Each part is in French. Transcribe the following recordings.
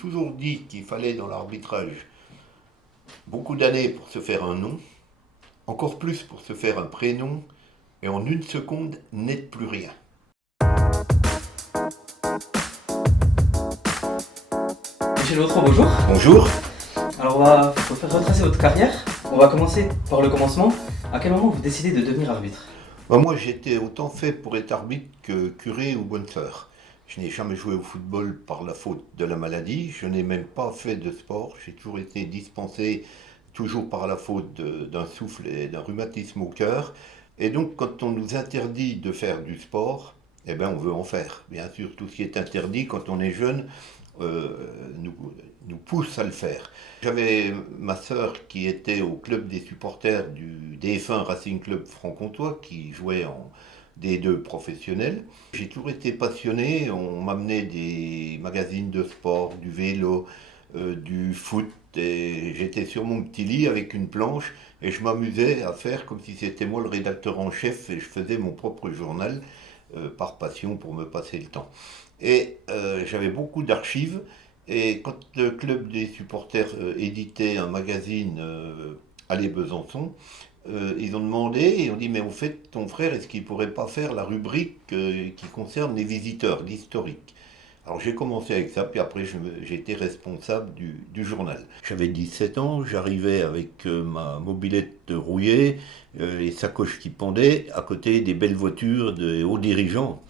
toujours dit qu'il fallait dans l'arbitrage beaucoup d'années pour se faire un nom, encore plus pour se faire un prénom, et en une seconde, n'être plus rien. Michel Vautran, bonjour. Bonjour. Alors on va faire retracer votre carrière. On va commencer par le commencement. À quel moment vous décidez de devenir arbitre? Moi, j'étais autant fait pour être arbitre que curé ou bonne sœur. Je n'ai jamais joué au football par la faute de la maladie. Je n'ai même pas fait de sport. J'ai toujours été dispensé, toujours par la faute d'un souffle et d'un rhumatisme au cœur. Et donc, quand on nous interdit de faire du sport, eh ben, on veut en faire. Bien sûr, tout ce qui est interdit quand on est jeune euh, nous, nous pousse à le faire. J'avais ma sœur qui était au club des supporters du défunt Racing Club franc-comtois qui jouait en D2 professionnel. J'ai toujours été passionné, on m'amenait des magazines de sport, du vélo, du foot, et j'étais sur mon petit lit avec une planche et je m'amusais à faire comme si c'était moi le rédacteur en chef et je faisais mon propre journal par passion pour me passer le temps. Et j'avais beaucoup d'archives et quand le club des supporters éditait un magazine Allez Besançon, ils ont demandé et ont dit mais au fait ton frère est-ce qu'il pourrait pas faire la rubrique qui concerne les visiteurs, l'historique. Alors j'ai commencé avec ça, puis après j'ai été responsable du journal. J'avais 17 ans, j'arrivais avec ma mobilette rouillée, les sacoches qui pendaient, à côté des belles voitures de hauts dirigeants.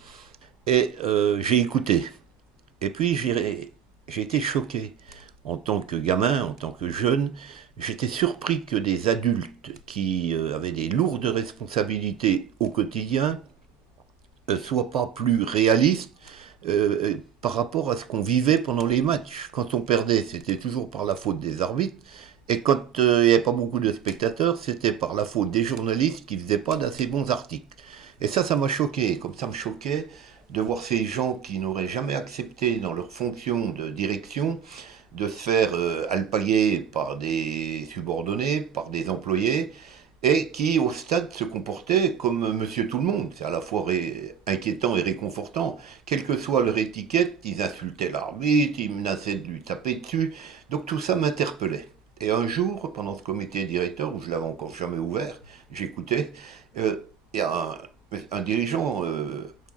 Et j'ai écouté. Et puis j'ai été choqué. En tant que gamin, en tant que jeune, j'étais surpris que des adultes qui avaient des lourdes responsabilités au quotidien soient pas plus réalistes par rapport à ce qu'on vivait pendant les matchs. Quand on perdait, c'était toujours par la faute des arbitres. Et quand il n'y avait pas beaucoup de spectateurs, c'était par la faute des journalistes qui ne faisaient pas d'assez bons articles. Et ça m'a choqué. Comme ça me choquait de voir ces gens qui n'auraient jamais accepté dans leur fonction de direction de se faire alpaguer par des subordonnés, par des employés, et qui au stade se comportaient comme monsieur tout le monde. C'est à la fois inquiétant et réconfortant. Quelle que soit leur étiquette, ils insultaient l'arbitre, ils menaçaient de lui taper dessus. Donc tout ça m'interpellait. Et un jour, pendant ce comité directeur, où je l'avais encore jamais ouvert, j'écoutais, il y a un dirigeant,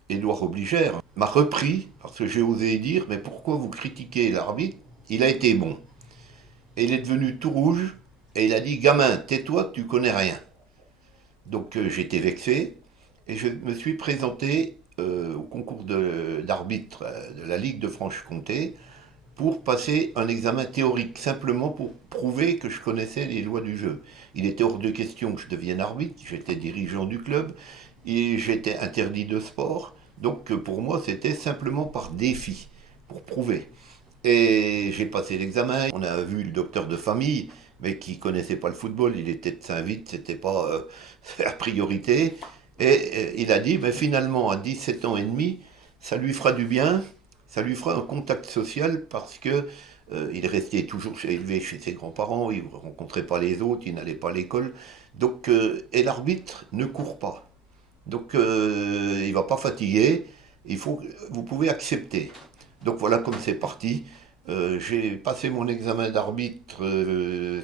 Édouard Obligère, m'a repris, parce que j'ai osé dire, mais pourquoi vous critiquez l'arbitre? Il a été bon. Et il est devenu tout rouge, et il a dit, gamin, tais-toi, tu connais rien. Donc j'étais vexé, et je me suis présenté au concours d'arbitre de la Ligue de Franche-Comté pour passer un examen théorique, simplement pour prouver que je connaissais les lois du jeu. Il était hors de question que je devienne arbitre, j'étais dirigeant du club, et j'étais interdit de sport, donc pour moi c'était simplement par défi, pour prouver. Et j'ai passé l'examen, on a vu le docteur de famille, mais qui connaissait pas le football, il était de Saint-Vite, c'était pas la priorité. Et il a dit, ben finalement, à 17 ans et demi, ça lui fera du bien, ça lui fera un contact social parce que il restait toujours élevé chez ses grands-parents, il ne rencontrait pas les autres, il n'allait pas à l'école. Donc, et l'arbitre ne court pas. Donc, il ne va pas fatiguer, vous pouvez accepter. Donc voilà comme c'est parti. J'ai passé mon examen d'arbitre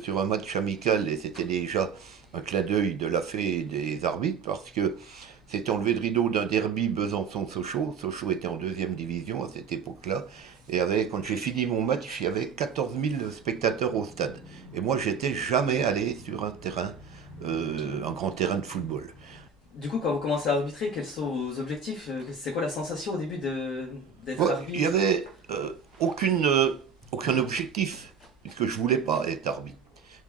sur un match amical et c'était déjà un clin d'œil de la fée des arbitres parce que c'était enlevé de rideau d'un derby Besançon-Sochaux. Sochaux était en deuxième division à cette époque-là. Et quand j'ai fini mon match, il y avait 14 000 spectateurs au stade. Et moi, j'étais jamais allé sur un terrain, un grand terrain de football. Du coup, quand vous commencez à arbitrer, quels sont vos objectifs? C'est quoi la sensation au début d'être Ouais, il n'y arbitre? avait aucun objectif, puisque je voulais pas être arbitre.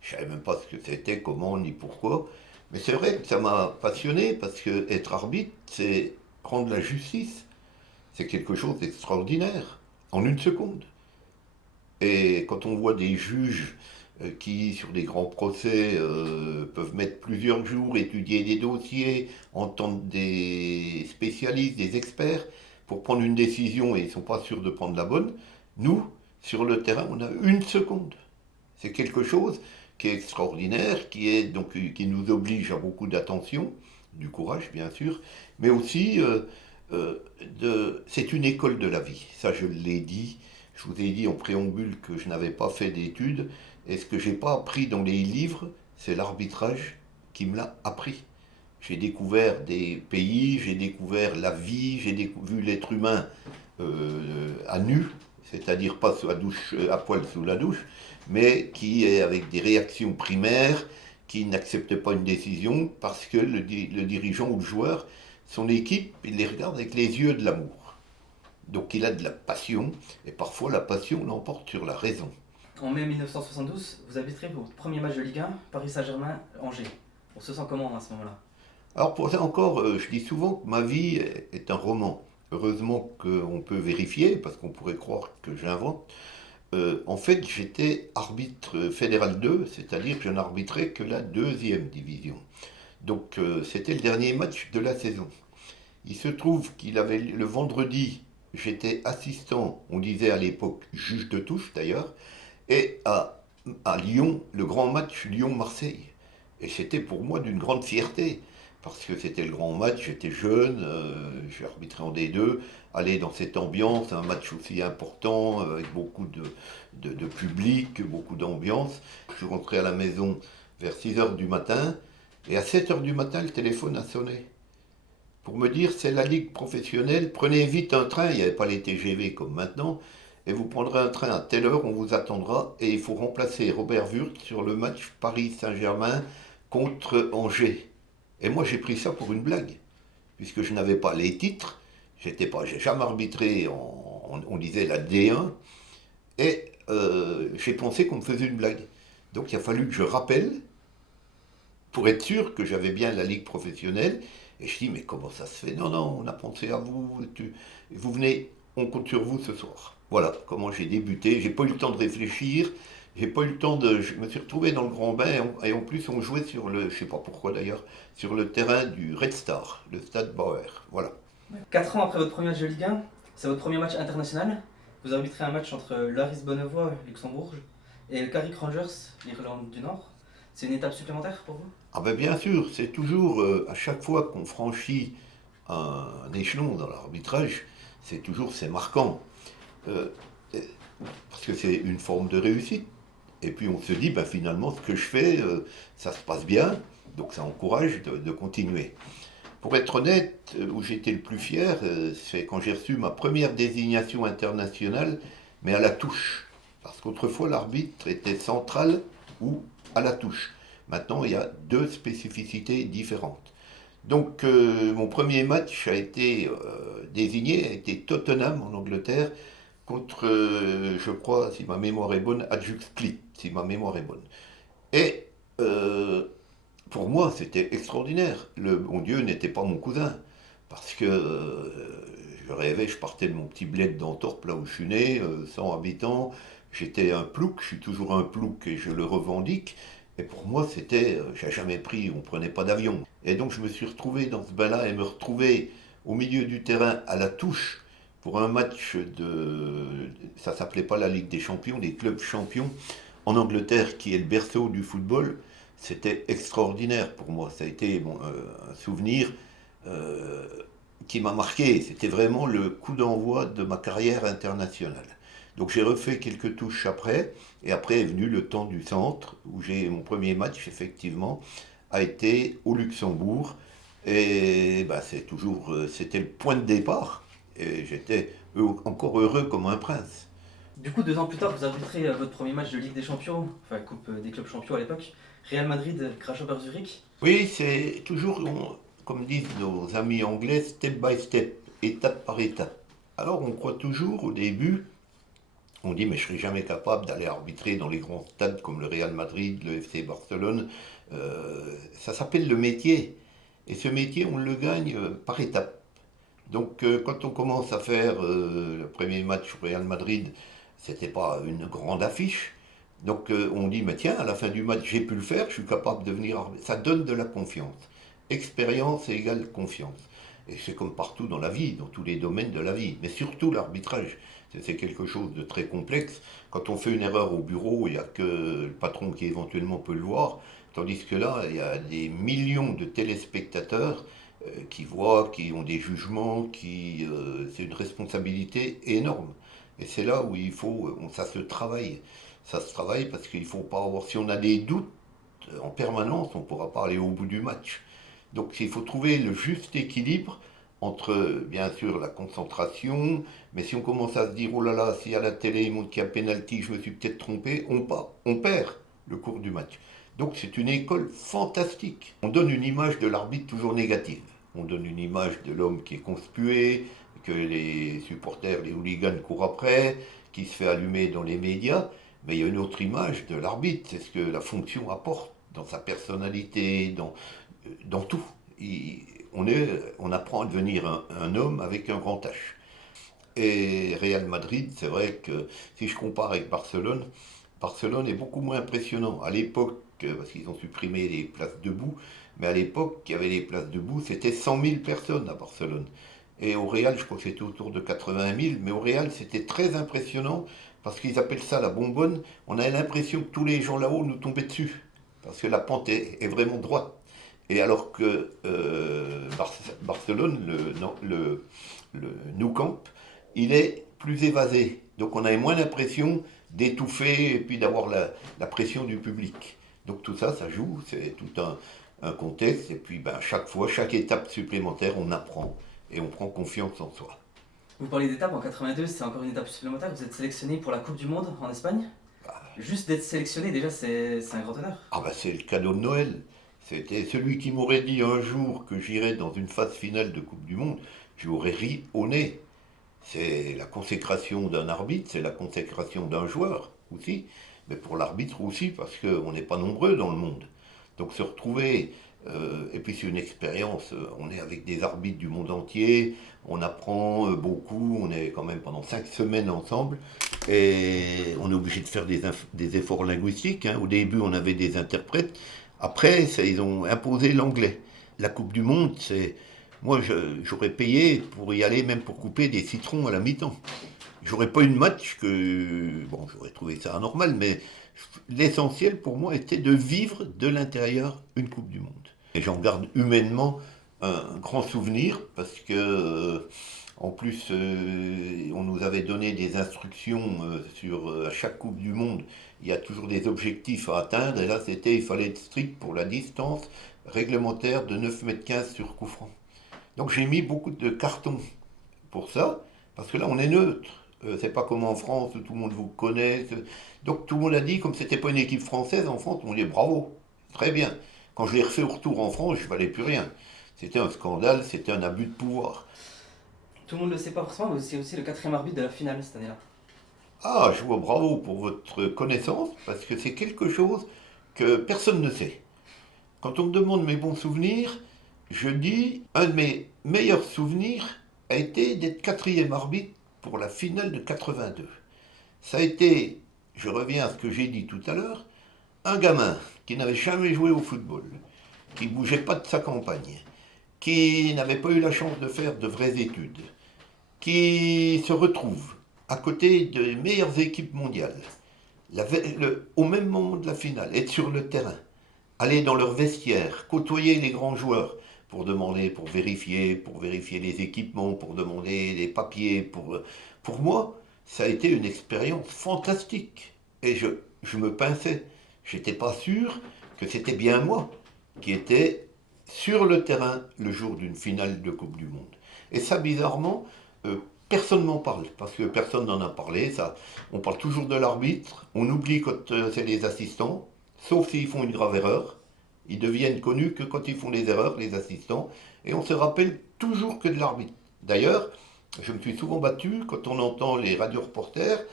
Je savais même pas ce que c'était, comment, ni pourquoi. Mais c'est vrai que ça m'a passionné, parce que être arbitre, c'est rendre la justice. C'est quelque chose d'extraordinaire, en une seconde. Et quand on voit des juges qui, sur des grands procès, peuvent mettre plusieurs jours, étudier des dossiers, entendre des spécialistes, des experts, pour prendre une décision et ils ne sont pas sûrs de prendre la bonne, nous, sur le terrain, on a une seconde. C'est quelque chose qui est extraordinaire, qui nous oblige à beaucoup d'attention, du courage bien sûr, mais aussi c'est une école de la vie. Ça, je l'ai dit. Je vous ai dit en préambule que je n'avais pas fait d'études, et ce que j'ai pas appris dans les livres, c'est l'arbitrage qui me l'a appris. J'ai découvert des pays, j'ai découvert la vie, vu l'être humain à nu, c'est-à-dire pas sous la douche, à poil sous la douche, mais qui est avec des réactions primaires, qui n'accepte pas une décision parce que le dirigeant ou le joueur, son équipe, il les regarde avec les yeux de l'amour. Donc il a de la passion, et parfois la passion l'emporte sur la raison. En mai 1972, vous arbitrez votre premier match de Ligue 1, Paris Saint-Germain-Angers. On se sent comment à ce moment-là? Alors pour ça encore, je dis souvent que ma vie est un roman. Heureusement qu'on peut vérifier, parce qu'on pourrait croire que j'invente. En fait, j'étais arbitre fédéral 2, c'est-à-dire que je n'arbitrais que la deuxième division. Donc c'était le dernier match de la saison. Il se trouve qu'il avait le vendredi, j'étais assistant, on disait à l'époque juge de touche d'ailleurs, et à Lyon, le grand match Lyon-Marseille. Et c'était pour moi d'une grande fierté, parce que c'était le grand match, j'étais jeune, j'ai arbitré en D2, aller dans cette ambiance, un match aussi important, avec beaucoup de public, beaucoup d'ambiance. Je suis rentré à la maison vers 6 heures du matin, et à 7 heures du matin, le téléphone a sonné. Pour me dire, c'est la ligue professionnelle, prenez vite un train, il n'y avait pas les TGV comme maintenant, et vous prendrez un train à telle heure, on vous attendra, et il faut remplacer Robert Wurt sur le match Paris Saint-Germain contre Angers. Et moi j'ai pris ça pour une blague, puisque je n'avais pas les titres, j'ai jamais arbitré, on disait la D1, et j'ai pensé qu'on me faisait une blague. Donc il a fallu que je rappelle, pour être sûr que j'avais bien la ligue professionnelle, et je dis mais comment ça se fait? Non, non, on a pensé à vous, vous venez, on compte sur vous ce soir. Voilà comment j'ai débuté, j'ai pas eu le temps de réfléchir, j'ai pas eu le temps de. Je me suis retrouvé dans le grand bain et en plus on jouait sur le, je sais pas pourquoi d'ailleurs, sur le terrain du Red Star, le stade Bauer. Voilà. 4 ans après votre premier match de Ligue 1, c'est votre premier match international. Vous arbitrez un match entre l'Aris Bonnevoie, Luxembourg, et le Carrick Rangers, l'Irlande du Nord. C'est une étape supplémentaire pour vous? Ah ben bien sûr, c'est toujours à chaque fois qu'on franchit un échelon dans l'arbitrage, c'est marquant. Euh, Parce que c'est une forme de réussite. Et puis on se dit, ben, finalement, ce que je fais, ça se passe bien, donc ça encourage de continuer. Pour être honnête, où j'étais le plus fier, c'est quand j'ai reçu ma première désignation internationale, mais à la touche. Parce qu'autrefois, l'arbitre était central ou à la touche. Maintenant, il y a deux spécificités différentes. Donc, mon premier match a été désigné, a été Tottenham en Angleterre, contre, je crois, si ma mémoire est bonne, Hajduk Split, si ma mémoire est bonne. Et pour moi, c'était extraordinaire. Le bon Dieu n'était pas mon cousin. Parce que je rêvais, je partais de mon petit bled d'Antorp, là où je suis né, 100 habitants. J'étais un plouc, je suis toujours un plouc et je le revendique. Et pour moi, c'était, j'ai jamais pris, on prenait pas d'avion. Et donc je me suis retrouvé dans ce bain-là et me retrouver au milieu du terrain à la touche pour un match ça s'appelait pas la Ligue des Champions, des clubs champions en Angleterre, qui est le berceau du football. C'était extraordinaire pour moi. Ça a été bon, un souvenir euh, qui m'a marqué. C'était vraiment le coup d'envoi de ma carrière internationale. Donc j'ai refait quelques touches après, et après est venu le temps du centre, où j'ai mon premier match, effectivement, a été au Luxembourg. Et bah, c'était le point de départ. Et j'étais encore heureux comme un prince. Du coup, 2 ans plus tard, vous arbitrez votre premier match de Ligue des Champions, enfin Coupe des clubs champions à l'époque, Real Madrid, Grasshopper Zurich. Oui, c'est toujours, comme disent nos amis anglais, step by step, étape par étape. Alors on croit toujours au début, on dit mais je serai jamais capable d'aller arbitrer dans les grands stades comme le Real Madrid, le FC Barcelone. Ça s'appelle le métier. Et ce métier, on le gagne par étapes. Donc quand on commence à faire le premier match au Real Madrid, c'était pas une grande affiche. Donc on dit, mais tiens, à la fin du match, j'ai pu le faire, je suis capable de venir arbitre. Ça donne de la confiance. Expérience égale confiance. Et c'est comme partout dans la vie, dans tous les domaines de la vie. Mais surtout l'arbitrage. C'est quelque chose de très complexe. Quand on fait une erreur au bureau, il n'y a que le patron qui éventuellement peut le voir. Tandis que là, il y a des millions de téléspectateurs qui voient, qui ont des jugements, c'est une responsabilité énorme. Et c'est là où ça se travaille. Ça se travaille parce qu'il faut pas avoir, si on a des doutes en permanence, on ne pourra pas aller au bout du match. Donc il faut trouver le juste équilibre entre, bien sûr, la concentration, mais si on commence à se dire, oh là là, si à la télé il montre qu'il y a penalty, je me suis peut-être trompé, on perd le cours du match. Donc c'est une école fantastique. On donne une image de l'arbitre toujours négative. On donne une image de l'homme qui est conspué, que les supporters, les hooligans courent après, qui se fait allumer dans les médias. Mais il y a une autre image de l'arbitre, c'est ce que la fonction apporte dans sa personnalité, dans tout. On apprend à devenir un homme avec un grand H. Et Real Madrid, c'est vrai que si je compare avec Barcelone, Barcelone est beaucoup moins impressionnant. À l'époque, parce qu'ils ont supprimé les places debout, mais à l'époque, il y avait les places debout, c'était 100 000 personnes à Barcelone. Et au Real, je crois que c'était autour de 80 000, mais au Real, c'était très impressionnant parce qu'ils appellent ça la bonbonne. On a l'impression que tous les gens là-haut nous tombaient dessus parce que la pente est vraiment droite. Et alors que Barcelone, le Nou Camp, il est plus évasé. Donc on avait moins l'impression d'étouffer et puis d'avoir la pression du public. Donc tout ça, ça joue, c'est tout un contexte. Et puis chaque fois, chaque étape supplémentaire, on apprend et on prend confiance en soi. Vous parlez d'étape, en 82, c'est encore une étape supplémentaire. Vous êtes sélectionné pour la Coupe du Monde en Espagne. Juste d'être sélectionné, déjà, c'est un grand honneur. Ah bah c'est le cadeau de Noël. C'était celui qui m'aurait dit un jour que j'irais dans une phase finale de Coupe du Monde, je lui aurais ri au nez. C'est la consécration d'un arbitre, c'est la consécration d'un joueur aussi, mais pour l'arbitre aussi, parce qu'on n'est pas nombreux dans le monde. Donc se retrouver, et puis c'est une expérience, on est avec des arbitres du monde entier, on apprend beaucoup, on est quand même pendant 5 semaines ensemble, et on est obligé de faire des efforts linguistiques. Hein. Au début, on avait des interprètes, après, ils ont imposé l'anglais. La Coupe du Monde, c'est... Moi, j'aurais payé pour y aller, même pour couper des citrons à la mi-temps. J'aurais pas eu de match que... Bon, j'aurais trouvé ça anormal, mais l'essentiel pour moi était de vivre de l'intérieur une Coupe du Monde. Et j'en garde humainement un grand souvenir, parce que, en plus, on nous avait donné des instructions à chaque Coupe du Monde. Il y a toujours des objectifs à atteindre, et là, il fallait être strict pour la distance réglementaire de 9,15 m sur coup franc. Donc j'ai mis beaucoup de cartons pour ça, parce que là on est neutre. C'est pas comme en France où tout le monde vous connaît. Donc tout le monde a dit, comme c'était pas une équipe française en France, on dit bravo, très bien. Quand je l'ai refait au retour en France, je valais plus rien. C'était un scandale, c'était un abus de pouvoir. Tout le monde ne le sait pas forcément, mais c'est aussi le 4e arbitre de la finale cette année-là. Ah, je vois bravo pour votre connaissance, parce que c'est quelque chose que personne ne sait. Quand on me demande mes bons souvenirs, je dis, un de mes meilleurs souvenirs a été d'être 4e arbitre pour la finale de 82. Ça a été, je reviens à ce que j'ai dit tout à l'heure, un gamin qui n'avait jamais joué au football, qui ne bougeait pas de sa campagne, qui n'avait pas eu la chance de faire de vraies études, qui se retrouve à côté des meilleures équipes mondiales, au même moment de la finale, être sur le terrain, aller dans leur vestiaire, côtoyer les grands joueurs, pour vérifier les équipements, pour demander les papiers. Pour moi, ça a été une expérience fantastique. Et je me pinçais. J'étais pas sûr que c'était bien moi qui étais sur le terrain le jour d'une finale de Coupe du Monde. Et ça, bizarrement, personne n'en parle, parce que personne n'en a parlé. On parle toujours de l'arbitre, on oublie quand c'est les assistants, sauf s'ils font une grave erreur. Ils deviennent connus que quand ils font les erreurs, les assistants, et on se rappelle toujours que de l'arbitre. D'ailleurs, je me suis souvent battu quand on entend les radioreporters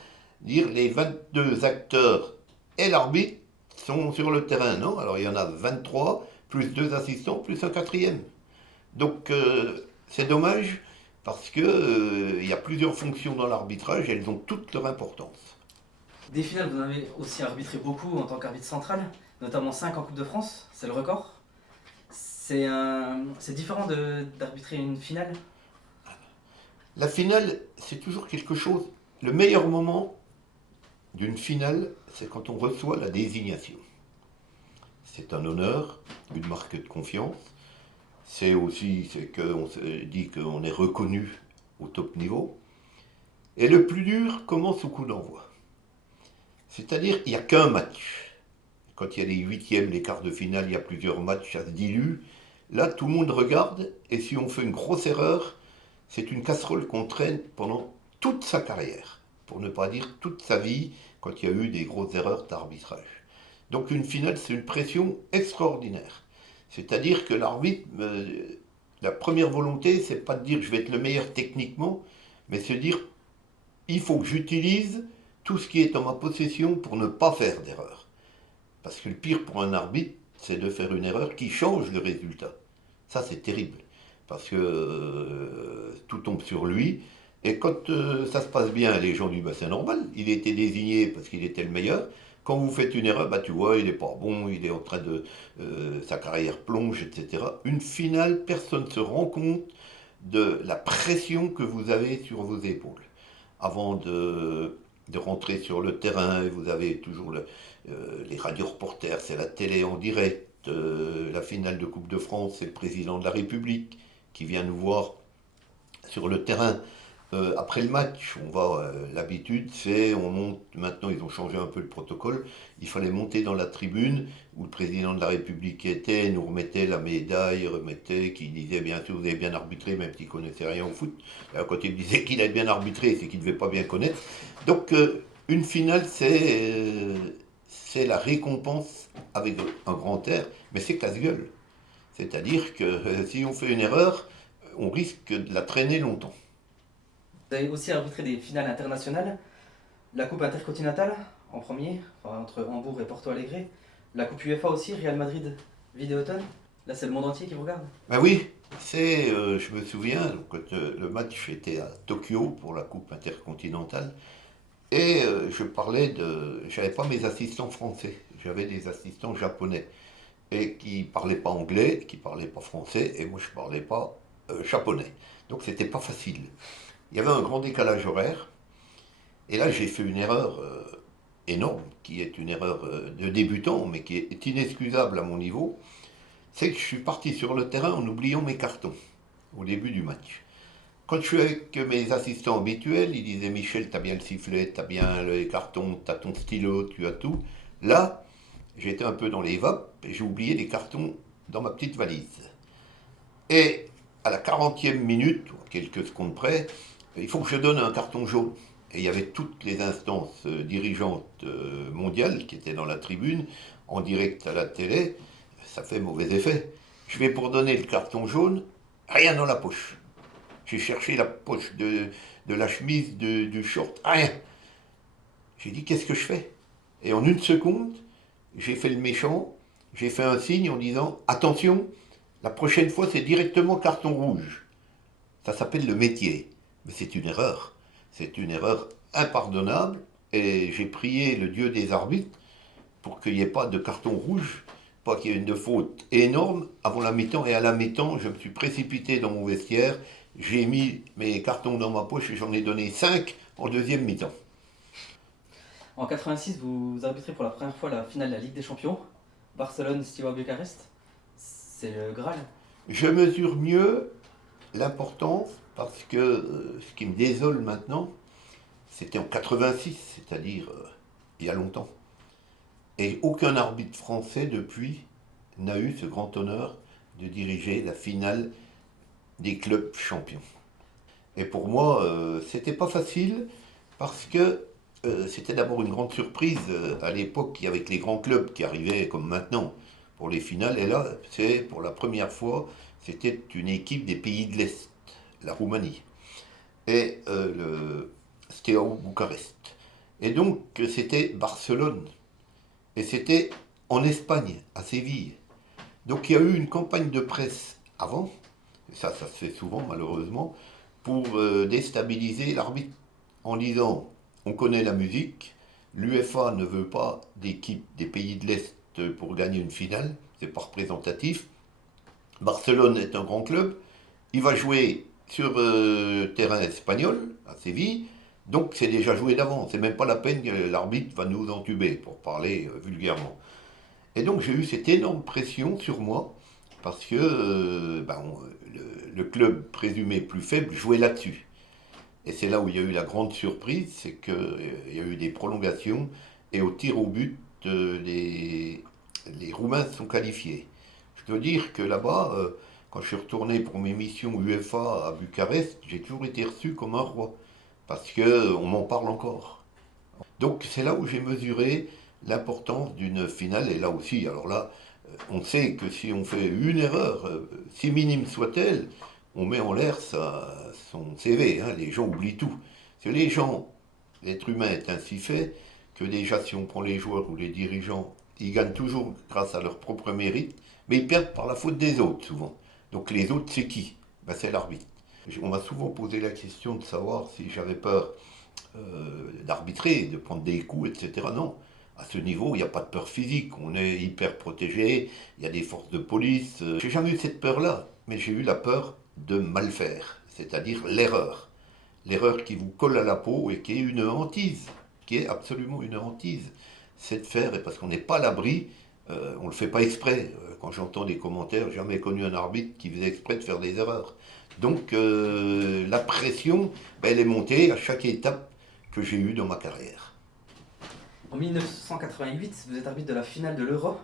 dire les 22 acteurs et l'arbitre sont sur le terrain. Non, alors il y en a 23, plus 2 assistants, plus un 4e. Donc c'est dommage, parce que il y a plusieurs fonctions dans l'arbitrage et elles ont toutes leur importance. Des finales, vous en avez aussi arbitré beaucoup en tant qu'arbitre central, notamment 5 en Coupe de France, c'est le record. C'est différent d'arbitrer une finale. La finale, c'est toujours quelque chose. Le meilleur moment d'une finale, c'est quand on reçoit la désignation. C'est un honneur, une marque de confiance. C'est qu'on se dit qu'on est reconnu au top niveau. Et le plus dur commence au coup d'envoi. C'est-à-dire qu'il n'y a qu'un match. Quand il y a les huitièmes, les quarts de finale, il y a plusieurs matchs, ça se dilue. Là, tout le monde regarde, et si on fait une grosse erreur, c'est une casserole qu'on traîne pendant toute sa carrière, pour ne pas dire toute sa vie, quand il y a eu des grosses erreurs d'arbitrage. Donc une finale, c'est une pression extraordinaire. C'est-à-dire que l'arbitre, la première volonté, c'est pas de dire je vais être le meilleur techniquement, mais se dire il faut que j'utilise tout ce qui est en ma possession pour ne pas faire d'erreur. Parce que le pire pour un arbitre, c'est de faire une erreur qui change le résultat. Ça, c'est terrible. Parce que tout tombe sur lui. Et quand ça se passe bien, les gens disent bah, c'est normal, il était désigné parce qu'il était le meilleur. Quand vous faites une erreur, bah, tu vois, il n'est pas bon, il est en train de. Sa carrière plonge, etc. Une finale, personne ne se rend compte de la pression que vous avez sur vos épaules. Avant de rentrer sur le terrain, vous avez toujours les radio-reporters, c'est la télé en direct. La finale de Coupe de France, c'est le président de la République qui vient nous voir sur le terrain. Après le match, l'habitude c'est, on monte, maintenant ils ont changé un peu le protocole, il fallait monter dans la tribune où le président de la République était, nous remettait la médaille, qui disait bien sûr vous avez bien arbitré, même s'il ne connaissait rien au foot. Alors, quand il disait qu'il avait bien arbitré, c'est qu'il ne devait pas bien connaître. Donc une finale c'est la récompense avec un grand air, mais c'est casse-gueule. C'est-à-dire que si on fait une erreur, on risque de la traîner longtemps. Vous avez aussi arbitré des finales internationales, la Coupe intercontinentale en premier, enfin, entre Hambourg et Porto Alegre, la Coupe UEFA aussi, Real Madrid, Videoton. Là, c'est le monde entier qui vous regarde. Ben oui, je me souviens, quand le match était à Tokyo pour la Coupe intercontinentale, et j'avais pas mes assistants français, j'avais des assistants japonais, et qui parlaient pas anglais, qui parlaient pas français, et moi je parlais pas japonais. Donc c'était pas facile. Il y avait un grand décalage horaire, et là j'ai fait une erreur énorme, qui est une erreur de débutant, mais qui est inexcusable à mon niveau. C'est que je suis parti sur le terrain en oubliant mes cartons au début du match. Quand je suis avec mes assistants habituels, ils disaient Michel, t'as bien le sifflet, t'as bien les cartons, t'as ton stylo, tu as tout. Là, j'étais un peu dans les vapes et j'ai oublié les cartons dans ma petite valise. Et à la 40e minute, ou à quelques secondes près, il faut que je donne un carton jaune. Et il y avait toutes les instances dirigeantes mondiales qui étaient dans la tribune, en direct à la télé. Ça fait mauvais effet. Je vais pour donner le carton jaune, rien dans la poche. J'ai cherché la poche de la chemise, du short, rien. J'ai dit qu'est-ce que je fais? Et en une seconde, j'ai fait le méchant, j'ai fait un signe en disant attention, la prochaine fois c'est directement carton rouge. Ça s'appelle le métier. Mais c'est une erreur. C'est une erreur impardonnable. Et j'ai prié le dieu des arbitres pour qu'il n'y ait pas de carton rouge, pas qu'il y ait une faute énorme avant la mi-temps. Et à la mi-temps, je me suis précipité dans mon vestiaire. J'ai mis mes cartons dans ma poche et j'en ai donné 5 en deuxième mi-temps. En 86, vous arbitrez pour la première fois la finale de la Ligue des Champions, Barcelone-Steaua Bucarest. C'est le Graal. Je mesure mieux l'importance parce que ce qui me désole maintenant, c'était en 86, c'est-à-dire il y a longtemps. Et aucun arbitre français depuis n'a eu ce grand honneur de diriger la finale des clubs champions. Et pour moi, c'était pas facile parce que c'était d'abord une grande surprise à l'époque avec les grands clubs qui arrivaient comme maintenant pour les finales. Et là, c'est pour la première fois, c'était une équipe des pays de l'Est, la Roumanie, et le Steaua Bucarest. Et donc c'était Barcelone. Et c'était en Espagne, à Séville. Donc il y a eu une campagne de presse avant, et ça se fait souvent malheureusement, pour déstabiliser l'arbitre en disant on connaît la musique, l'UEFA ne veut pas d'équipe des pays de l'Est pour gagner une finale, c'est pas représentatif. Barcelone est un grand club, il va jouer sur terrain espagnol, à Séville, donc c'est déjà joué d'avant, c'est même pas la peine que l'arbitre va nous entuber, pour parler vulgairement. Et donc j'ai eu cette énorme pression sur moi, parce que le club présumé plus faible jouait là-dessus. Et c'est là où il y a eu la grande surprise, c'est qu'il y a eu des prolongations et au tir au but, les Roumains sont qualifiés. Je dois dire que là-bas, quand je suis retourné pour mes missions UEFA à Bucarest, j'ai toujours été reçu comme un roi, parce qu'on m'en parle encore. Donc c'est là où j'ai mesuré l'importance d'une finale, et là aussi, alors là, on sait que si on fait une erreur, si minime soit-elle, on met en l'air son CV, hein, les gens oublient tout. C'est les gens, l'être humain est ainsi fait que déjà si on prend les joueurs ou les dirigeants, ils gagnent toujours grâce à leur propre mérite, mais ils perdent par la faute des autres souvent. Donc les autres, c'est qui? Ben, c'est l'arbitre. On m'a souvent posé la question de savoir si j'avais peur d'arbitrer, de prendre des coups, etc. Non. À ce niveau, il n'y a pas de peur physique. On est hyper protégé, il y a des forces de police. J'ai jamais eu cette peur-là, mais j'ai eu la peur de mal faire, c'est-à-dire l'erreur. L'erreur qui vous colle à la peau et qui est une hantise, qui est absolument une hantise. C'est de faire, et parce qu'on n'est pas à l'abri, on ne le fait pas exprès. Quand j'entends des commentaires, j'ai jamais connu un arbitre qui faisait exprès de faire des erreurs. Donc la pression, ben, elle est montée à chaque étape que j'ai eue dans ma carrière. En 1988, vous êtes arbitre de la finale de l'Euro.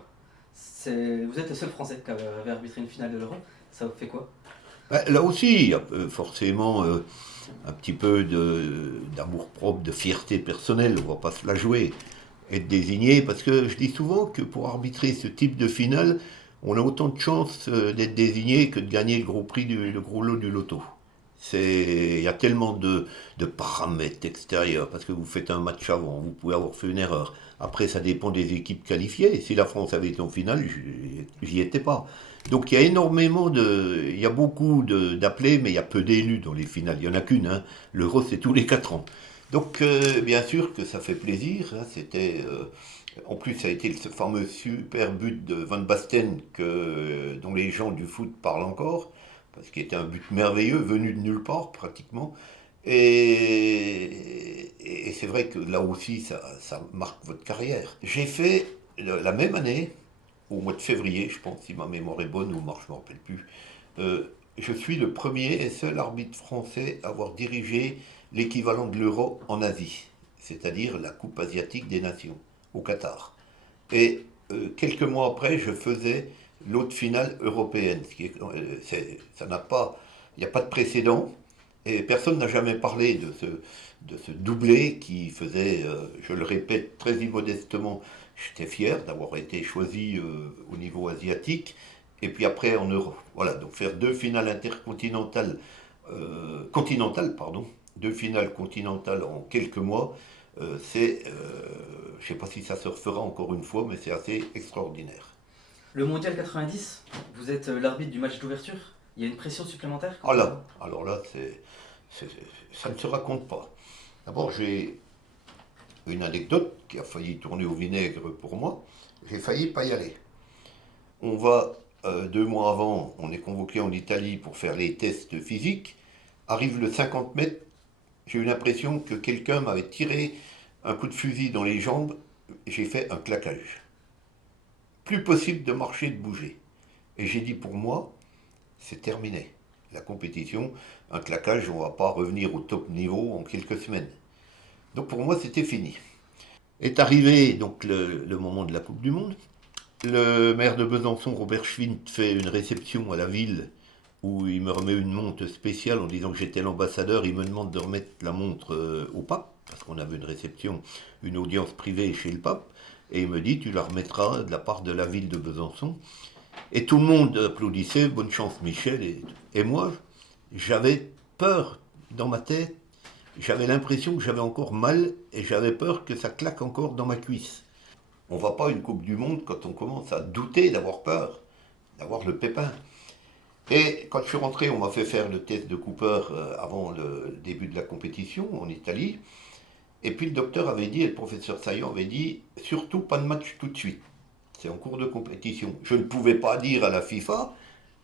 Vous êtes le seul Français qui avait arbitré une finale de l'Euro. Ça vous fait quoi? Ben, là aussi, il y a forcément un petit peu d'amour-propre, de fierté personnelle, on ne va pas se la jouer. Être désigné, parce que je dis souvent que pour arbitrer ce type de finale, on a autant de chances d'être désigné que de gagner le gros prix, le gros lot du loto. Il y a tellement de paramètres extérieurs, parce que vous faites un match avant, vous pouvez avoir fait une erreur. Après, ça dépend des équipes qualifiées. Si la France avait été en finale, j'y étais pas. Donc il y a il y a beaucoup d'appelés, mais il y a peu d'élus dans les finales. Il y en a qu'une, hein. L'Euro, c'est tous les 4 ans. Donc bien sûr que ça fait plaisir, hein. En plus, ça a été ce fameux super but de Van Basten dont les gens du foot parlent encore, parce qu'il était un but merveilleux, venu de nulle part pratiquement. Et c'est vrai que là aussi, ça marque votre carrière. J'ai fait la même année, au mois de février, je pense, si ma mémoire est bonne, ou mars, je ne me rappelle plus, je suis le premier et seul arbitre français à avoir dirigé l'équivalent de l'Euro en Asie, c'est-à-dire la Coupe asiatique des nations, au Qatar. Et quelques mois après, je faisais l'autre finale européenne. Ça n'a pas, il n'y a pas de précédent, et personne n'a jamais parlé de ce doublé qui faisait, je le répète très immodestement, j'étais fier d'avoir été choisi au niveau asiatique, et puis après en Europe. Voilà, donc faire deux finales intercontinentales, continentales, pardon, deux finales continentales en quelques mois, je ne sais pas si ça se refera encore une fois, mais c'est assez extraordinaire. Le Mondial 90, vous êtes l'arbitre du match d'ouverture. Il y a une pression supplémentaire Ah là, alors là, ça ne se raconte pas. D'abord, j'ai une anecdote qui a failli tourner au vinaigre pour moi. J'ai failli pas y aller. On va 2 mois avant, on est convoqué en Italie pour faire les tests physiques. Arrive le 50 mètres, j'ai eu l'impression que quelqu'un m'avait tiré un coup de fusil dans les jambes. J'ai fait un claquage. Plus possible de marcher, de bouger. Et j'ai dit pour moi, c'est terminé. La compétition, un claquage, on ne va pas revenir au top niveau en quelques semaines. Donc pour moi, c'était fini. Est arrivé donc le moment de la Coupe du Monde. Le maire de Besançon, Robert Schwint, fait une réception à la ville où il me remet une montre spéciale en disant que j'étais l'ambassadeur. Il me demande de remettre la montre au pape, parce qu'on avait une réception, une audience privée chez le pape. Et il me dit, tu la remettras de la part de la ville de Besançon. Et tout le monde applaudissait, bonne chance Michel. Et moi, j'avais peur dans ma tête. J'avais l'impression que j'avais encore mal et j'avais peur que ça claque encore dans ma cuisse. On ne va pas à une Coupe du Monde quand on commence à douter, d'avoir peur, d'avoir le pépin. Et quand je suis rentré, on m'a fait faire le test de Cooper avant le début de la compétition en Italie. Et puis le docteur avait dit, et le professeur Saillant avait dit, surtout pas de match tout de suite. C'est en cours de compétition. Je ne pouvais pas dire à la FIFA,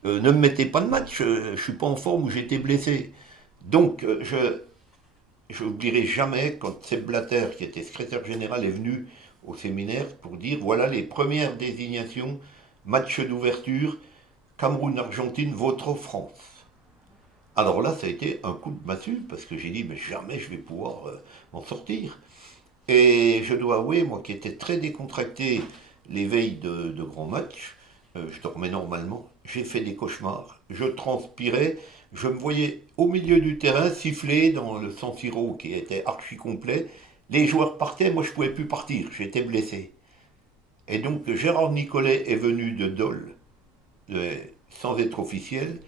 ne me mettez pas de match, je ne suis pas en forme ou j'ai été blessé. Donc je n'oublierai jamais quand Sepp Blatter, qui était secrétaire général, est venu au séminaire pour dire, voilà les premières désignations, match d'ouverture, Cameroun-Argentine, votre France. Alors là, ça a été un coup de massue, parce que j'ai dit, mais jamais je vais pouvoir m'en sortir. Et je dois avouer, moi qui étais très décontracté les veilles de grands matchs, je dormais normalement, j'ai fait des cauchemars, je transpirais, je me voyais au milieu du terrain siffler dans le San Siro qui était archi complet. Les joueurs partaient, moi je ne pouvais plus partir, j'étais blessé. Et donc Gérard Nicolet est venu de Dole, sans être officiel.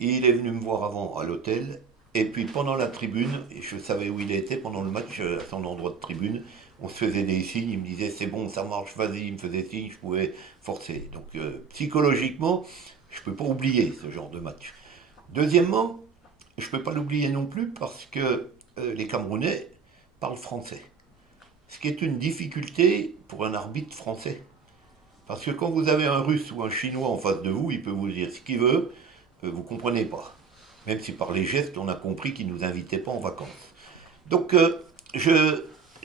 Il est venu me voir avant à l'hôtel. Et puis pendant la tribune, et je savais où il était pendant le match, à son endroit de tribune, on se faisait des signes, il me disait c'est bon, ça marche, vas-y, il me faisait signe, je pouvais forcer. Donc psychologiquement, je ne peux pas oublier ce genre de match. Deuxièmement, je ne peux pas l'oublier non plus parce que les Camerounais parlent français. Ce qui est une difficulté pour un arbitre français. Parce que quand vous avez un Russe ou un Chinois en face de vous, il peut vous dire ce qu'il veut, vous ne comprenez pas. Même si par les gestes, on a compris qu'ils ne nous invitaient pas en vacances. Donc,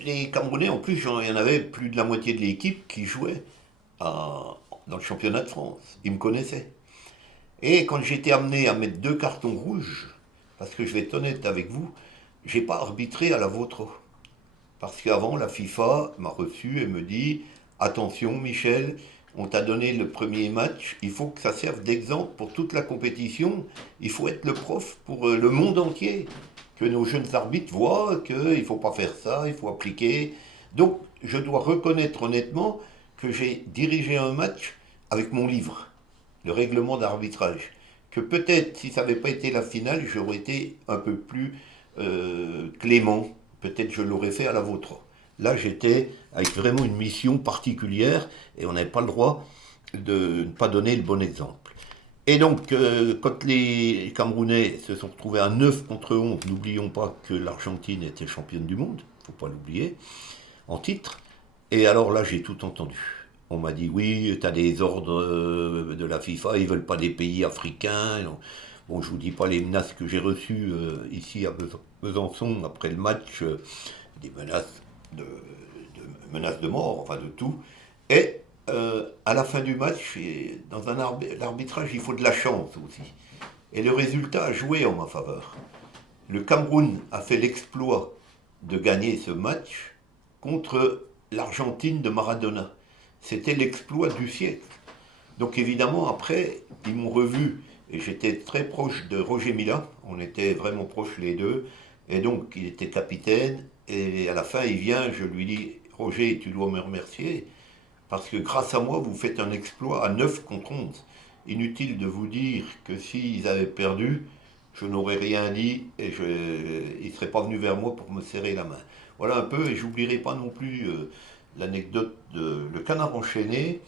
les Camerounais, en plus, il y en avait plus de la moitié de l'équipe qui jouait dans le championnat de France. Ils me connaissaient. Et quand j'étais amené à mettre 2 cartons rouges, parce que je vais être honnête avec vous, j'ai pas arbitré à la vôtre. Parce qu'avant, la FIFA m'a reçu et me dit attention, Michel, on t'a donné le premier match, il faut que ça serve d'exemple pour toute la compétition. Il faut être le prof pour le monde entier. Que nos jeunes arbitres voient qu'il ne faut pas faire ça, il faut appliquer. Donc, je dois reconnaître honnêtement que j'ai dirigé un match avec mon livre, le règlement d'arbitrage. Que peut-être, si ça n'avait pas été la finale, j'aurais été un peu plus clément. Peut-être je l'aurais fait à la vôtre. Là, j'étais avec vraiment une mission particulière et on n'avait pas le droit de ne pas donner le bon exemple. Et donc, quand les Camerounais se sont retrouvés à 9 contre 11, n'oublions pas que l'Argentine était championne du monde, il ne faut pas l'oublier, en titre. Et alors là, j'ai tout entendu. On m'a dit, oui, tu as des ordres de la FIFA, ils ne veulent pas des pays africains. Bon, je ne vous dis pas les menaces que j'ai reçues ici à Besançon après le match, des menaces de mort, enfin de tout. Et à la fin du match, dans l'arbitrage, il faut de la chance aussi. Et le résultat a joué en ma faveur. Le Cameroun a fait l'exploit de gagner ce match contre l'Argentine de Maradona. C'était l'exploit du siècle. Donc évidemment, après, ils m'ont revu et j'étais très proche de Roger Mila. On était vraiment proches les deux. Et donc, il était capitaine. Et à la fin, il vient, je lui dis, Roger, tu dois me remercier. Parce que grâce à moi, vous faites un exploit à 9 contre 11. Inutile de vous dire que s'ils avaient perdu, je n'aurais rien dit et ils ne seraient pas venus vers moi pour me serrer la main. Voilà un peu, et j'oublierai pas non plus l'anecdote de Le Canard enchaîné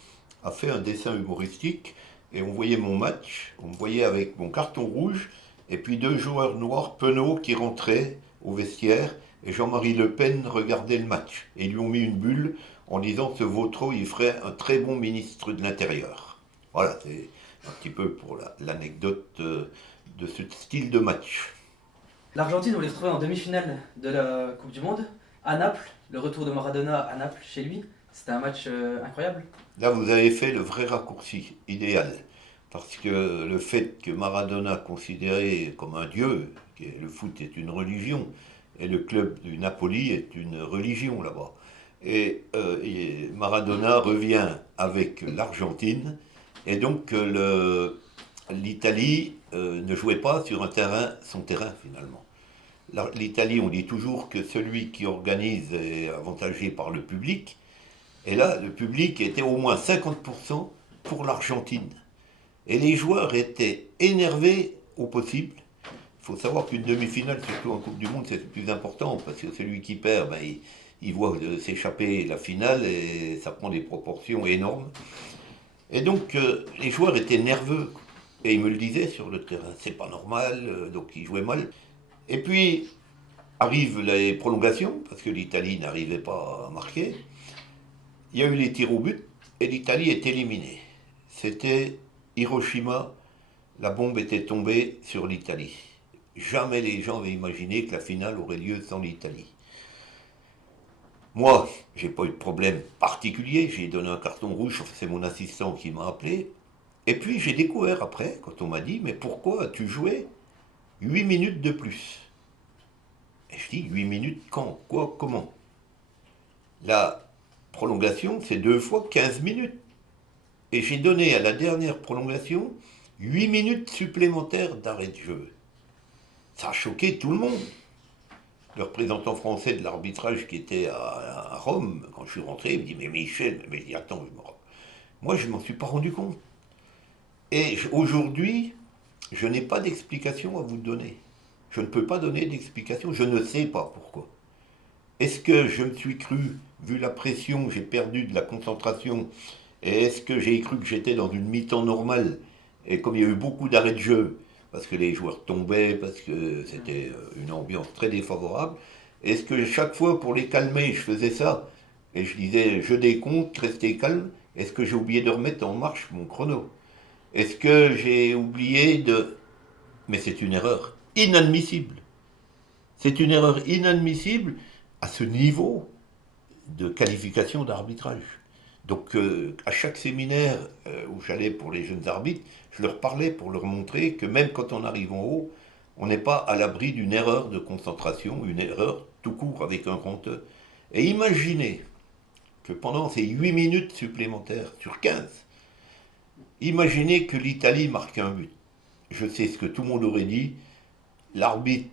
a fait un dessin humoristique et on voyait mon match, on me voyait avec mon carton rouge et puis 2 joueurs noirs penauds qui rentraient au vestiaire et Jean-Marie Le Pen regardait le match. Et ils lui ont mis une bulle en disant ce Vautreau, il ferait un très bon ministre de l'Intérieur. Voilà, c'est un petit peu pour l'anecdote de ce style de match. L'Argentine, on les retrouvait en demi-finale de la Coupe du Monde, à Naples, le retour de Maradona à Naples chez lui. C'était un match incroyable. Là, vous avez fait le vrai raccourci, idéal. Parce que le fait que Maradona, considéré comme un dieu, le foot est une religion, et le club du Napoli est une religion là-bas. Et Maradona revient avec l'Argentine, et donc l'Italie ne jouait pas sur son terrain finalement. L'Italie, on dit toujours que celui qui organise est avantagé par le public, et là, le public était au moins 50% pour l'Argentine. Et les joueurs étaient énervés au possible. Il faut savoir qu'une demi-finale, surtout en Coupe du Monde, c'est le plus important, parce que celui qui perd, ben, il voit s'échapper la finale et ça prend des proportions énormes. Et donc, les joueurs étaient nerveux. Et ils me le disaient sur le terrain, c'est pas normal, donc ils jouaient mal. Et puis, arrivent les prolongations, parce que l'Italie n'arrivait pas à marquer. Il y a eu les tirs au but et l'Italie est éliminée. C'était Hiroshima, la bombe était tombée sur l'Italie. Jamais les gens avaient imaginé que la finale aurait lieu sans l'Italie. Moi, j'ai pas eu de problème particulier, j'ai donné un carton rouge, c'est mon assistant qui m'a appelé. Et puis j'ai découvert après, quand on m'a dit, mais pourquoi as-tu joué 8 minutes de plus. Et je dis 8 minutes quand? Quoi? Comment? La prolongation, c'est 2 fois 15 minutes. Et j'ai donné à la dernière prolongation 8 minutes supplémentaires d'arrêt de jeu. Ça a choqué tout le monde. Le représentant français de l'arbitrage qui était à Rome, quand je suis rentré, il me dit mais Michel, mais je dis attends, moi je ne m'en suis pas rendu compte. Et aujourd'hui, je n'ai pas d'explication à vous donner. Je ne peux pas donner d'explication, je ne sais pas pourquoi. Est-ce que je me suis cru, vu la pression, j'ai perdu de la concentration, et est-ce que j'ai cru que j'étais dans une mi-temps normale, et comme il y a eu beaucoup d'arrêts de jeu, parce que les joueurs tombaient, parce que c'était une ambiance très défavorable, est-ce que chaque fois pour les calmer, je faisais ça, et je disais je décompte, restez calme, est-ce que j'ai oublié de remettre en marche mon chrono? Est-ce que j'ai oublié de... Mais c'est une erreur inadmissible. C'est une erreur inadmissible à ce niveau de qualification d'arbitrage. Donc à chaque séminaire où j'allais pour les jeunes arbitres, je leur parlais pour leur montrer que même quand on arrive en haut, on n'est pas à l'abri d'une erreur de concentration, une erreur tout court avec un compteur. Et imaginez que pendant ces 8 minutes supplémentaires sur 15, imaginez que l'Italie marque un but. Je sais ce que tout le monde aurait dit, l'arbitre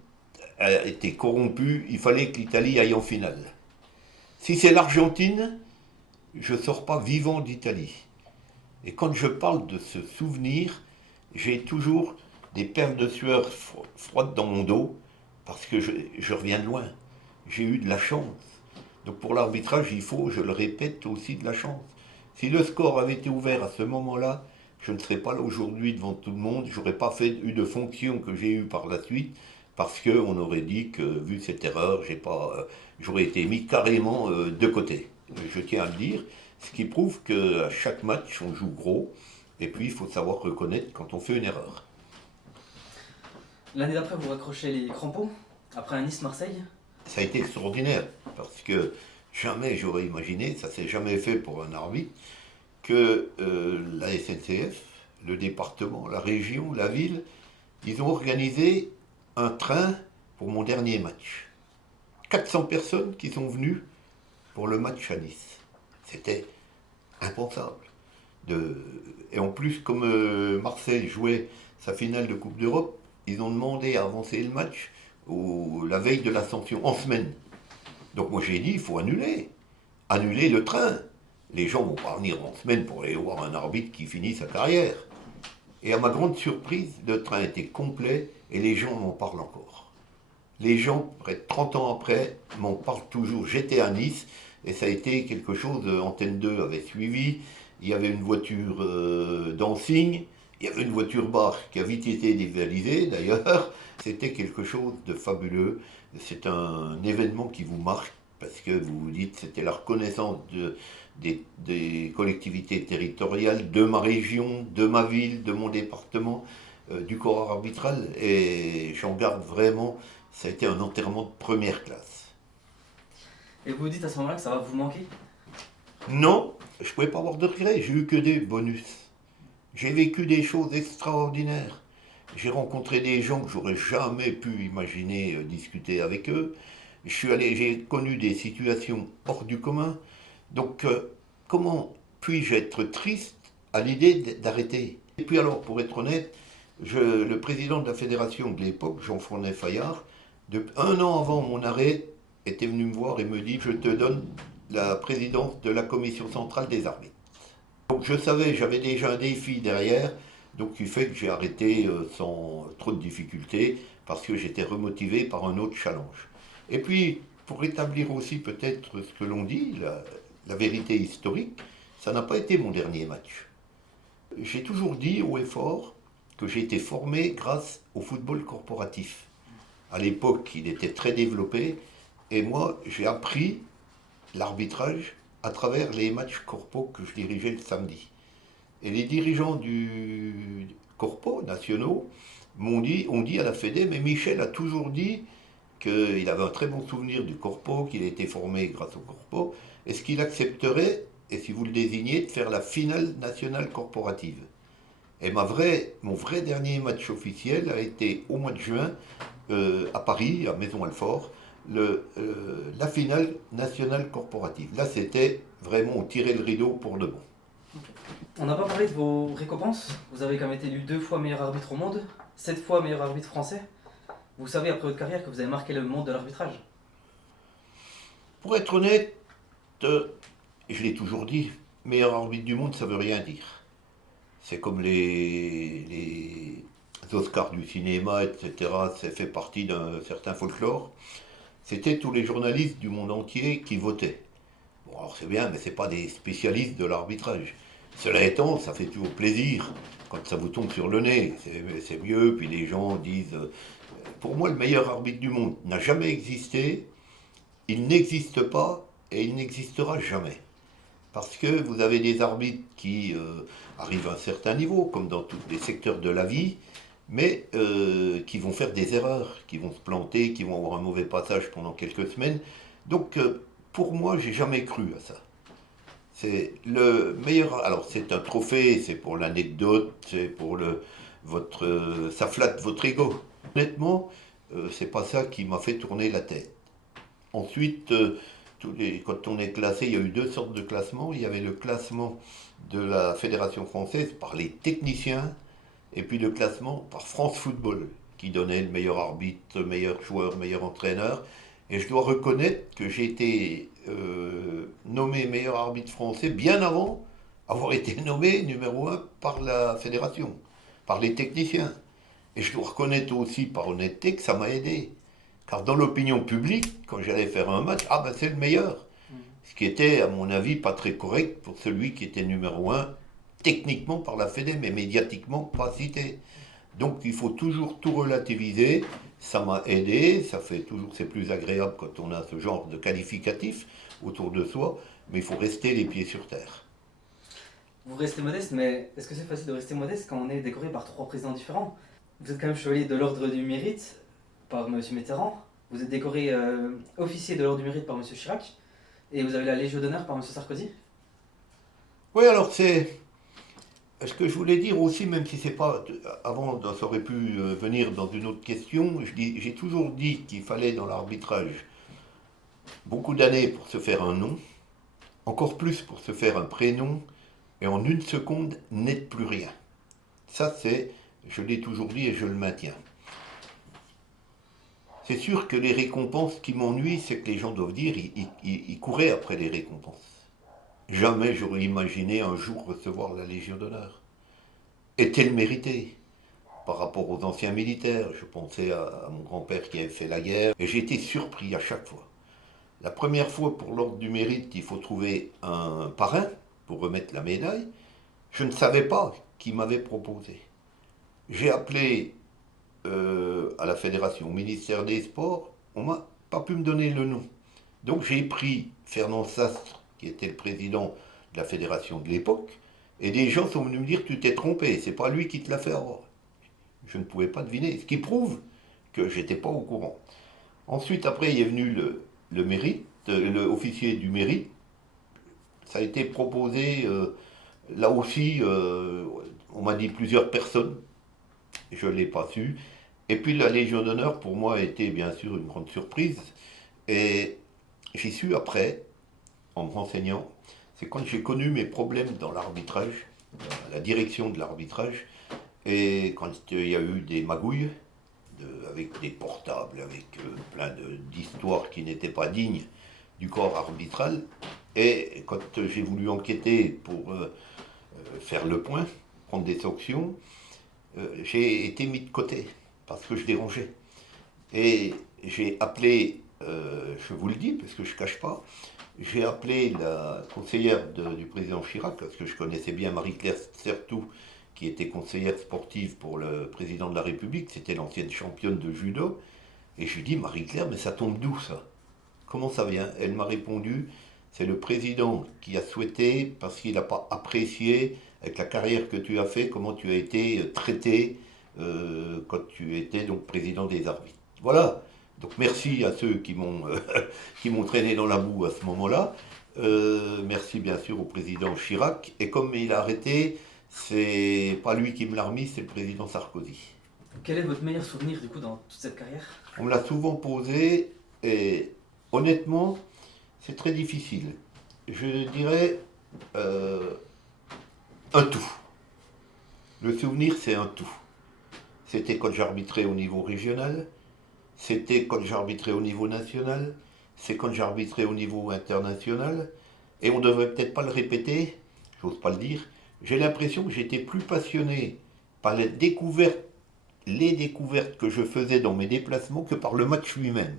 a été corrompu, il fallait que l'Italie aille en finale. Si c'est l'Argentine, je ne sors pas vivant d'Italie. Et quand je parle de ce souvenir, j'ai toujours des perles de sueur froides dans mon dos, parce que je reviens de loin. J'ai eu de la chance. Donc pour l'arbitrage, il faut, je le répète, aussi de la chance. Si le score avait été ouvert à ce moment-là, je ne serais pas là aujourd'hui devant tout le monde, j'aurais pas eu de fonction que j'ai eue par la suite, parce qu'on aurait dit que, vu cette erreur, j'aurais été mis carrément de côté. Je tiens à le dire, ce qui prouve qu'à chaque match, on joue gros, et puis il faut savoir reconnaître quand on fait une erreur. L'année d'après, vous raccrochez les crampons, après un Nice-Marseille. Ça a été extraordinaire, parce que jamais j'aurais imaginé, ça s'est jamais fait pour un arbitre, que la SNCF, le département, la région, la ville, ils ont organisé un train pour mon dernier match. 400 personnes qui sont venues pour le match à Nice. C'était impensable. Et en plus, comme Marseille jouait sa finale de Coupe d'Europe, ils ont demandé à avancer le match la veille de l'Ascension, en semaine. Donc moi j'ai dit, il faut annuler le train. Les gens vont pas venir en semaine pour aller voir un arbitre qui finit sa carrière. Et à ma grande surprise, le train était complet et les gens m'en parlent encore. Les gens, près de 30 ans après, m'en parlent toujours. J'étais à Nice et ça a été quelque chose, Antenne 2 avait suivi, il y avait une voiture d'Ansigne, il y avait une voiture bar qui a vite été dévalisée d'ailleurs. C'était quelque chose de fabuleux. C'est un événement qui vous marque parce que vous vous dites c'était la reconnaissance des collectivités territoriales, de ma région, de ma ville, de mon département, du corps arbitral. Et j'en garde vraiment, ça a été un enterrement de première classe. Et vous vous dites à ce moment-là que ça va vous manquer? Non, je ne pouvais pas avoir de regrets, j'ai eu que des bonus. J'ai vécu des choses extraordinaires. J'ai rencontré des gens que j'aurais jamais pu imaginer discuter avec eux. J'ai connu des situations hors du commun. Donc, comment puis-je être triste à l'idée d'arrêter? Et puis alors, pour être honnête, le président de la fédération de l'époque, Jean-Fournet Fayard, un an avant mon arrêt, était venu me voir et me dit « Je te donne la présidence de la commission centrale des arbitres ». Donc je savais, j'avais déjà un défi derrière, donc il fait que j'ai arrêté sans trop de difficultés, parce que j'étais remotivé par un autre challenge. Et puis, pour rétablir aussi peut-être ce que l'on dit, la vérité historique, ça n'a pas été mon dernier match. J'ai toujours dit haut et fort que j'ai été formé grâce au football corporatif. À l'époque, il était très développé, et moi, j'ai appris l'arbitrage à travers les matchs corpo que je dirigeais le samedi. Et les dirigeants du corpo nationaux ont dit à la Fédé, mais Michel a toujours dit qu'il avait un très bon souvenir du corpo, qu'il a été formé grâce au corpo, est-ce qu'il accepterait, et si vous le désignez, de faire la finale nationale corporative? Et mon vrai dernier match officiel a été au mois de juin à Paris, à Maison-Alfort, la finale nationale corporative. Là, c'était vraiment, on tirait le rideau pour de bon. On n'a pas parlé de vos récompenses. Vous avez quand même été élu 2 fois meilleur arbitre au monde, 7 fois meilleur arbitre français. Vous savez, après votre carrière, que vous avez marqué le monde de l'arbitrage. Pour être honnête, je l'ai toujours dit, meilleur arbitre du monde, ça veut rien dire. C'est comme les Oscars du cinéma, etc. Ça fait partie d'un certain folklore. C'était tous les journalistes du monde entier qui votaient. Bon, alors c'est bien, mais c'est pas des spécialistes de l'arbitrage. Cela étant, ça fait toujours plaisir quand ça vous tombe sur le nez. C'est mieux, puis les gens disent. Pour moi, le meilleur arbitre du monde n'a jamais existé, il n'existe pas et il n'existera jamais. Parce que vous avez des arbitres qui arrivent à un certain niveau, comme dans tous les secteurs de la vie, mais qui vont faire des erreurs, qui vont se planter, qui vont avoir un mauvais passage pendant quelques semaines. Donc, pour moi, j'ai jamais cru à ça. C'est le meilleur. Alors, c'est un trophée, c'est pour l'anecdote, c'est pour ça flatte votre ego. Honnêtement, c'est pas ça qui m'a fait tourner la tête. Ensuite, quand on est classé, il y a eu 2 sortes de classements. Il y avait le classement de la Fédération française par les techniciens, et puis le classement par France Football, qui donnait le meilleur arbitre, meilleur joueur, meilleur entraîneur. Et je dois reconnaître que j'ai été nommé meilleur arbitre français bien avant avoir été nommé numéro 1 par la fédération, par les techniciens. Et je dois reconnaître aussi par honnêteté que ça m'a aidé. Car dans l'opinion publique, quand j'allais faire un match, ah ben c'est le meilleur. Ce qui était, à mon avis, pas très correct pour celui qui était numéro 1, techniquement par la Fédé, mais médiatiquement pas cité. Donc il faut toujours tout relativiser. Ça m'a aidé, ça fait toujours, c'est plus agréable quand on a ce genre de qualificatif autour de soi, mais il faut rester les pieds sur terre. Vous restez modeste, mais est-ce que c'est facile de rester modeste quand on est décoré par 3 présidents différents? Vous êtes quand même chevalier de l'Ordre du Mérite par M. Mitterrand, vous êtes décoré officier de l'Ordre du Mérite par M. Chirac, et vous avez la Légion d'honneur par M. Sarkozy. Oui, alors c'est ce que je voulais dire aussi, même si c'est pas avant, ça aurait pu venir dans une autre question. J'ai toujours dit qu'il fallait dans l'arbitrage beaucoup d'années pour se faire un nom, encore plus pour se faire un prénom, et en une seconde n'être plus rien. Ça, je l'ai toujours dit et je le maintiens. C'est sûr que les récompenses qui m'ennuient, c'est que les gens doivent dire, ils couraient après les récompenses. Jamais j'aurais imaginé un jour recevoir la Légion d'honneur. Est-elle méritée par rapport aux anciens militaires? Je pensais à mon grand-père qui avait fait la guerre, et j'ai été surpris à chaque fois. La première fois, pour l'ordre du mérite, il faut trouver un parrain pour remettre la médaille. Je ne savais pas qui m'avait proposé. J'ai appelé à la fédération, au ministère des Sports, on m'a pas pu me donner le nom. Donc j'ai pris Fernand Sastre, qui était le président de la fédération de l'époque, et des gens sont venus me dire tu t'es trompé, c'est pas lui qui te l'a fait avoir. Je ne pouvais pas deviner, ce qui prouve que j'étais pas au courant. Ensuite, après, il est venu le mérite, l'officier du mérite. Ça a été proposé, là aussi, on m'a dit plusieurs personnes, je ne l'ai pas su. Et puis la Légion d'honneur, pour moi, a été bien sûr une grande surprise. Et j'y suis après, en me renseignant, c'est quand j'ai connu mes problèmes dans l'arbitrage, la direction de l'arbitrage, et quand il y a eu des magouilles, avec des portables, avec plein d'histoires qui n'étaient pas dignes du corps arbitral, et quand j'ai voulu enquêter pour faire le point, prendre des sanctions, j'ai été mis de côté parce que je dérangeais. Et j'ai appelé, je vous le dis parce que je ne cache pas, j'ai appelé la conseillère du président Chirac, parce que je connaissais bien Marie-Claire Certout, qui était conseillère sportive pour le président de la République, c'était l'ancienne championne de judo, et je lui ai dit, Marie-Claire, mais ça tombe d'où ça? Comment ça vient? Elle m'a répondu, c'est le président qui a souhaité, parce qu'il n'a pas apprécié, avec la carrière que tu as fait, comment tu as été traité quand tu étais donc président des arbitres. Voilà. Donc merci à ceux qui m'ont qui m'ont traîné dans la boue à ce moment-là. Merci bien sûr au président Chirac. Et comme il a arrêté, C'est pas lui qui me l'a remis, c'est le président Sarkozy. Quel est votre meilleur souvenir du coup dans toute cette carrière? On me l'a souvent posé et honnêtement, c'est très difficile. Je dirais un tout. Le souvenir, c'est un tout. C'était quand j'arbitrais au niveau régional, c'était quand j'arbitrais au niveau national, c'est quand j'arbitrais au niveau international, et on ne devrait peut-être pas le répéter, j'ose pas le dire, j'ai l'impression que j'étais plus passionné par les découvertes que je faisais dans mes déplacements que par le match lui-même.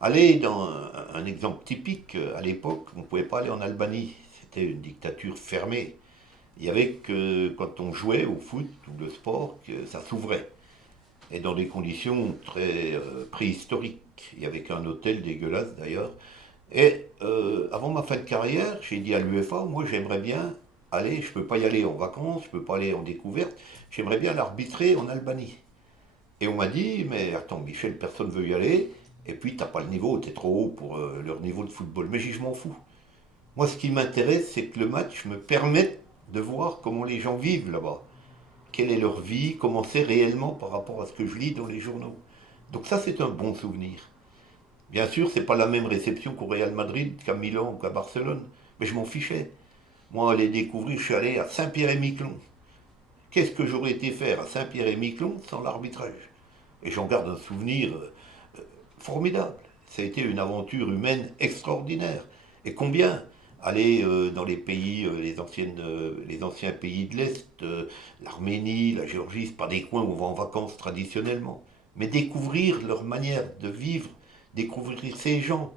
Aller dans un exemple typique, à l'époque, on ne pouvait pas aller en Albanie, c'était une dictature fermée. Il y avait que quand on jouait au foot ou le sport que ça s'ouvrait. Et dans des conditions très préhistoriques. Il n'y avait qu'un hôtel dégueulasse d'ailleurs. Et avant ma fin de carrière, j'ai dit à l'UEFA, moi j'aimerais bien aller, je ne peux pas y aller en vacances, je ne peux pas aller en découverte, j'aimerais bien l'arbitrer en Albanie. Et on m'a dit, mais attends Michel, personne ne veut y aller, et puis t'as pas le niveau, t'es trop haut pour leur niveau de football. Mais j'ai dit, je m'en fous. Moi ce qui m'intéresse, c'est que le match me permette de voir comment les gens vivent là-bas. Quelle est leur vie, comment c'est réellement par rapport à ce que je lis dans les journaux. Donc ça, c'est un bon souvenir. Bien sûr, c'est pas la même réception qu'au Real Madrid, qu'à Milan ou qu'à Barcelone, mais je m'en fichais. Moi, aller découvrir, je suis allé à Saint-Pierre-et-Miquelon. Qu'est-ce que j'aurais été faire à Saint-Pierre-et-Miquelon sans l'arbitrage? Et j'en garde un souvenir formidable. Ça a été une aventure humaine extraordinaire. Et combien aller dans les pays, les anciens pays de l'Est, l'Arménie, la Géorgie, c'est pas des coins où on va en vacances traditionnellement, mais découvrir leur manière de vivre, découvrir ces gens,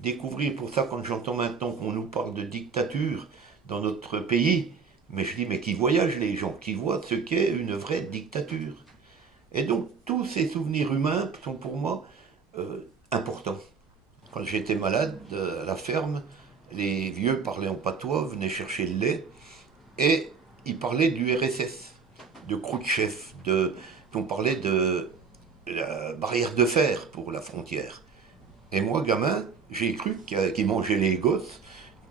découvrir pour ça quand j'entends maintenant qu'on nous parle de dictature dans notre pays, mais je dis mais qui voyagent les gens, qui voient ce qu'est une vraie dictature. Et donc tous ces souvenirs humains sont pour moi importants. Quand j'étais malade à la ferme, les vieux parlaient en patois, venaient chercher le lait, et ils parlaient du RSS, de Khrouchtchev, on parlait de la barrière de fer pour la frontière. Et moi, gamin, j'ai cru qu'ils mangeaient les gosses,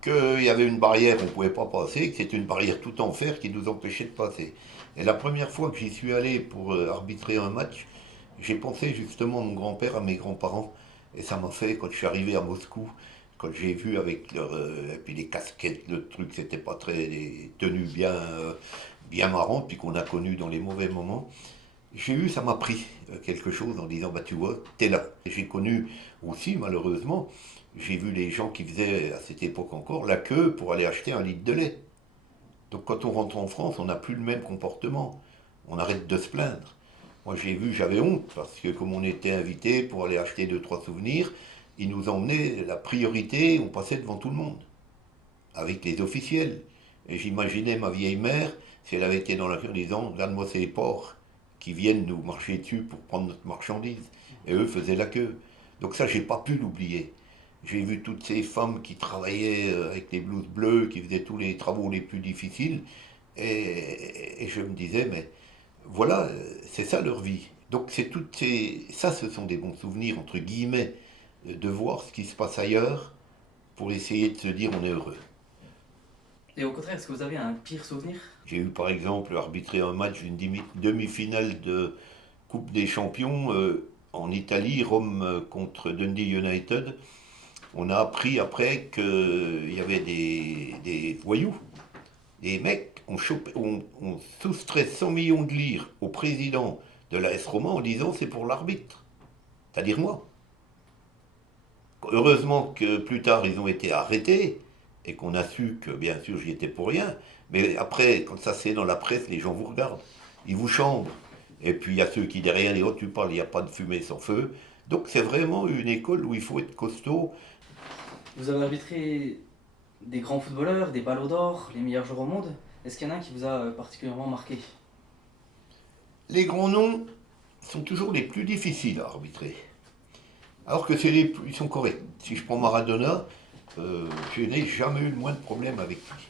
qu'il y avait une barrière, on ne pouvait pas passer, que c'était une barrière tout en fer qui nous empêchait de passer. Et la première fois que j'y suis allé pour arbitrer un match, j'ai pensé justement à mon grand-père, à mes grands-parents, et ça m'a fait, quand je suis arrivé à Moscou, quand j'ai vu avec et puis les casquettes, le truc, c'était pas très des tenues bien marrantes, puis qu'on a connu dans les mauvais moments, ça m'a pris quelque chose en disant, bah tu vois, t'es là. Et j'ai connu aussi, malheureusement, j'ai vu les gens qui faisaient, à cette époque encore, la queue pour aller acheter un litre de lait. Donc quand on rentre en France, on n'a plus le même comportement. On arrête de se plaindre. Moi j'ai vu, j'avais honte, parce que comme on était invité pour aller acheter deux, trois souvenirs, ils nous emmenaient la priorité, on passait devant tout le monde, avec les officiels. Et j'imaginais ma vieille mère, si elle avait été dans la rue en disant, regarde-moi ces porcs qui viennent nous marcher dessus pour prendre notre marchandise. Et eux faisaient la queue. Donc ça, j'ai pas pu l'oublier. J'ai vu toutes ces femmes qui travaillaient avec les blouses bleues, qui faisaient tous les travaux les plus difficiles. Et je me disais, mais voilà, c'est ça leur vie. Donc ça, ce sont des bons souvenirs, entre guillemets, de voir ce qui se passe ailleurs pour essayer de se dire on est heureux. Et au contraire, est-ce que vous avez un pire souvenir? J'ai eu par exemple arbitré un match d'une demi-finale de Coupe des Champions en Italie, Rome contre Dundee United. On a appris après qu'il y avait des voyous, des mecs, on soustrait 100 millions de lire au président de l'AS Roma en disant c'est pour l'arbitre, c'est-à-dire moi. Heureusement que plus tard ils ont été arrêtés et qu'on a su que bien sûr j'y étais pour rien. Mais après, quand ça c'est dans la presse, les gens vous regardent, ils vous chambrent. Et puis il y a ceux qui derrière les autres, tu parles, il n'y a pas de fumée sans feu. Donc c'est vraiment une école où il faut être costaud. Vous avez arbitré des grands footballeurs, des ballots d'or, les meilleurs joueurs au monde. Est-ce qu'il y en a un qui vous a particulièrement marqué? Les grands noms sont toujours les plus difficiles à arbitrer. Alors que ils sont corrects. Si je prends Maradona, je n'ai jamais eu le moins de problème avec lui.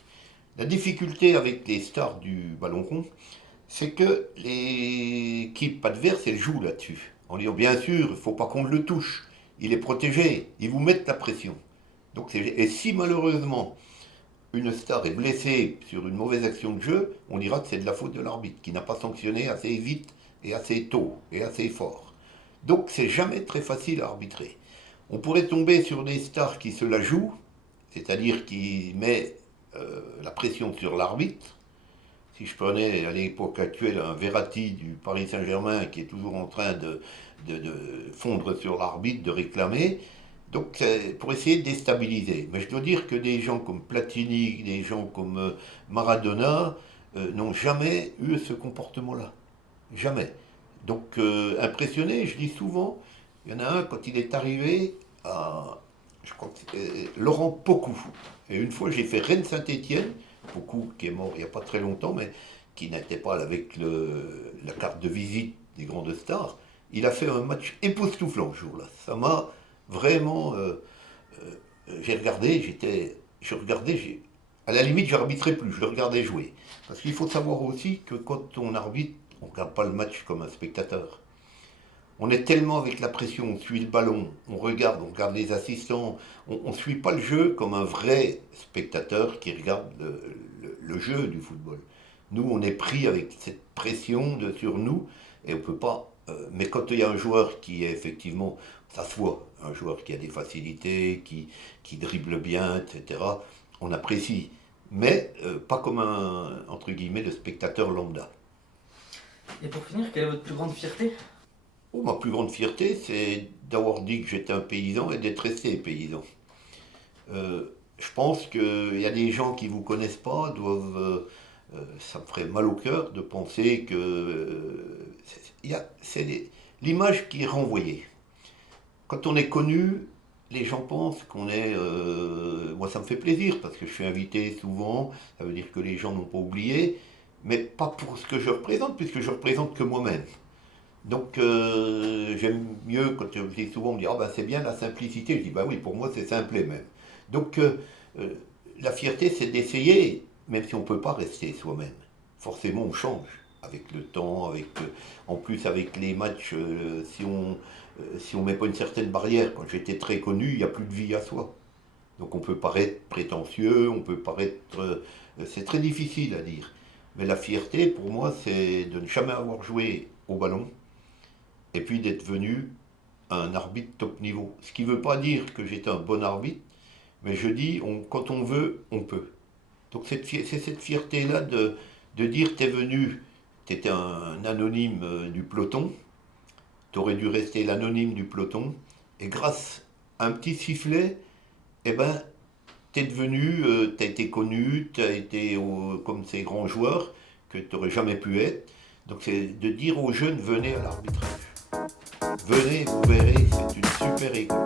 La difficulté avec les stars du ballon rond, c'est que l'équipe adverse, elle joue là-dessus. En disant, bien sûr, il ne faut pas qu'on le touche. Il est protégé. Ils vous mettent la pression. Et si malheureusement, une star est blessée sur une mauvaise action de jeu, on dira que c'est de la faute de l'arbitre, qui n'a pas sanctionné assez vite et assez tôt et assez fort. Donc c'est jamais très facile à arbitrer. On pourrait tomber sur des stars qui se la jouent, c'est-à-dire qui met la pression sur l'arbitre. Si je prenais à l'époque actuelle un Verratti du Paris Saint-Germain qui est toujours en train de fondre sur l'arbitre, de réclamer, donc c'est pour essayer de déstabiliser. Mais je dois dire que des gens comme Platini, des gens comme Maradona n'ont jamais eu ce comportement-là. Jamais. Donc impressionné, je dis souvent, il y en a un quand il est arrivé à, je crois que c'est Laurent Pocou. Et une fois j'ai fait Rennes-Saint-Étienne, Pocou qui est mort il n'y a pas très longtemps, mais qui n'était pas avec la carte de visite des grandes stars. Il a fait un match époustouflant ce jour-là. Ça m'a vraiment... j'ai regardé, je regardais, à la limite, je n'arbitrais plus, je le regardais jouer. Parce qu'il faut savoir aussi que quand on arbitre, on ne regarde pas le match comme un spectateur. On est tellement avec la pression, on suit le ballon, on regarde les assistants, on ne suit pas le jeu comme un vrai spectateur qui regarde le jeu du football. Nous, on est pris avec cette pression sur nous et on peut pas. Mais quand il y a un joueur qui est effectivement, ça se voit, un joueur qui a des facilités, qui dribble bien, etc., on apprécie. Mais pas comme un, entre guillemets, le spectateur lambda. Et pour finir, quelle est votre plus grande fierté? Oh, ma plus grande fierté, c'est d'avoir dit que j'étais un paysan et d'être resté paysan. Je pense qu'il y a des gens qui ne vous connaissent pas, ça me ferait mal au cœur de penser que c'est l'image qui est renvoyée. Quand on est connu, les gens pensent qu'on est... moi, ça me fait plaisir parce que je suis invité souvent, ça veut dire que les gens n'ont pas oublié, mais pas pour ce que je représente, puisque je représente que moi-même. Donc j'aime mieux quand je dis souvent on me dit ah ben c'est bien la simplicité, je dis bah oui pour moi c'est simple même. Donc la fierté c'est d'essayer, même si on ne peut pas rester soi-même. Forcément on change avec le temps, en plus avec les matchs, si on met pas une certaine barrière, quand j'étais très connu, il n'y a plus de vie à soi. Donc on peut paraître prétentieux, on peut paraître... c'est très difficile à dire. Mais la fierté pour moi c'est de ne jamais avoir joué au ballon et puis d'être venu un arbitre top niveau. Ce qui ne veut pas dire que j'étais un bon arbitre, mais je dis, quand on veut, on peut. Donc c'est cette fierté-là de dire, t'es venu, t'étais un anonyme du peloton, t'aurais dû rester l'anonyme du peloton, et grâce à un petit sifflet, eh ben, t'es devenu, t'as été connu, t'as été comme ces grands joueurs que t'aurais jamais pu être. Donc c'est de dire aux jeunes, venez à l'arbitrage. Venez, vous verrez, c'est une super école.